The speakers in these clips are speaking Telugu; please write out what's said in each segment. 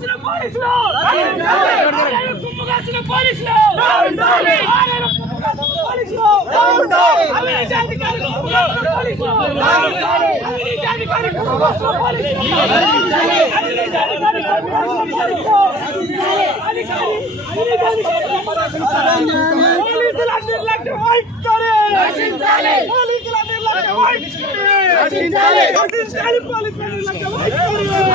కాసిన పోలీసులు ఆరేడు కుమ్ము కాసిన పోలీసులు నిర్లక్ష్యం నిర్లక్ష్యం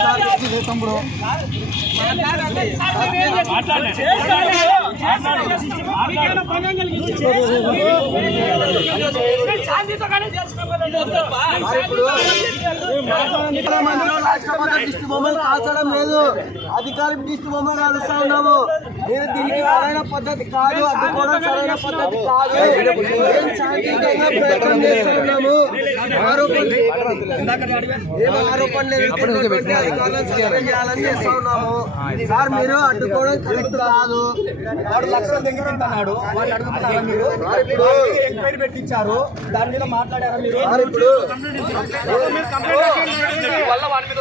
రక్షించాలి పోలీసుల దిష్టి బొమ్మలు కాల్చడం లేదు అధికారం దిష్టి బొమ్మలు కాలుస్తా ఉన్నాము నేను దీనికి సరైన పద్ధతి కాదు అడ్డుకోవడం సరైన పద్ధతి కాదు శాంతియుతంగా ప్రయత్నం చేస్తున్నాము ఆరోపణలు ఏం ఆరోపణలు అధికారులను సస్పెండ్ చేయాలని చేస్తా ఉన్నాము సార్ మీరు. అడ్డుకోవడం కరెక్ట్ కాదు వాడు లక్షలు దగ్గర తింటున్నాడు వాళ్ళు అడుగుతున్నారు మీరు ఎంక్వైరీ పెట్టించారు. దాని మీద మాట్లాడారా మీరు? వల్ల వాడి మీద